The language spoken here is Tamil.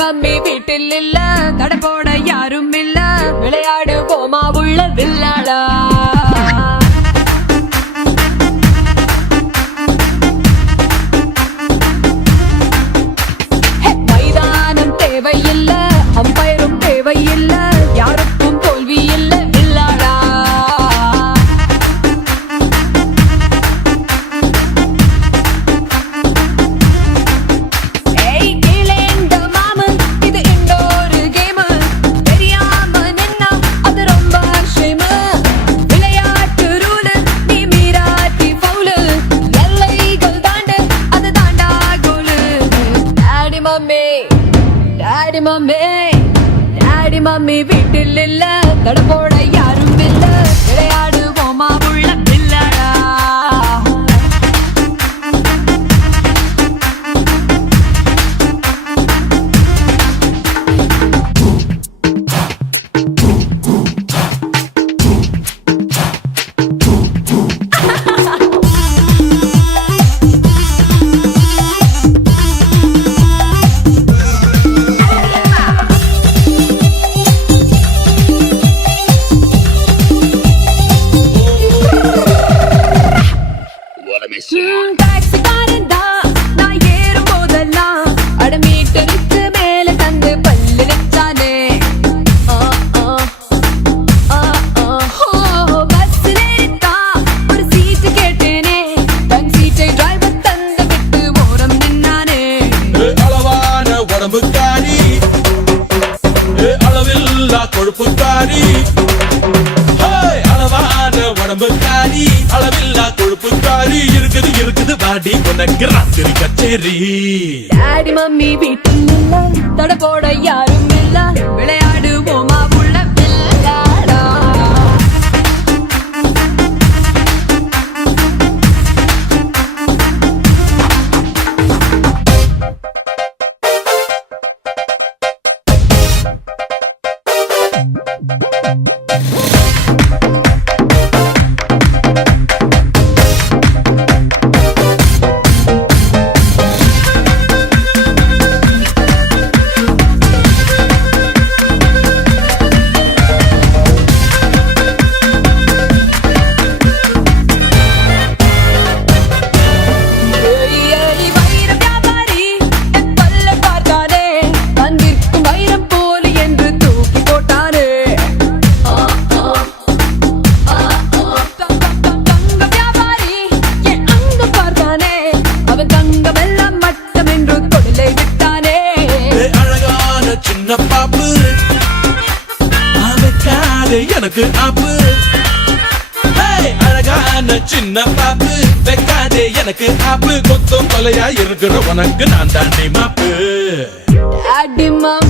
மம்மி வீட்டில் இல்ல, தடை போட யாரும் இல்ல, விளையாடு போமா உள்ள வில்லாடா. மைதானம் தேவையில்ல, அம்பயரும் தேவையில்ல, யாருக்கும் தோல்வி இல்ல வில்லாடா. டாடி மம்மி வீட்டில் இல்ல, தடை போட யாரும் இல்ல, விளையாடு போமா உள்ள வில்லாடா. அளவில்லா கொழுப்புக்காரி, அளவான உடம்புக்காரி, அளவில்லா கொழுப்புக்காரி, இருக்குது இருக்குது வாடி உனக்கு ராத்திரி கச்சேரி. டாடி மம்மி வீட்டில் இல்ல, தடை போட யாரும் இல்ல, விளையாடு போமா உள்ள வில்லாடா. எனக்கு ஆப்பு அழகான சின்ன பாப்பு, வைக்காதே எனக்கு ஆப்பு, கொத்தும் கொலையா இருக்கிற உனக்கு நான் தாண்டி மாப்பு. Daddy mummy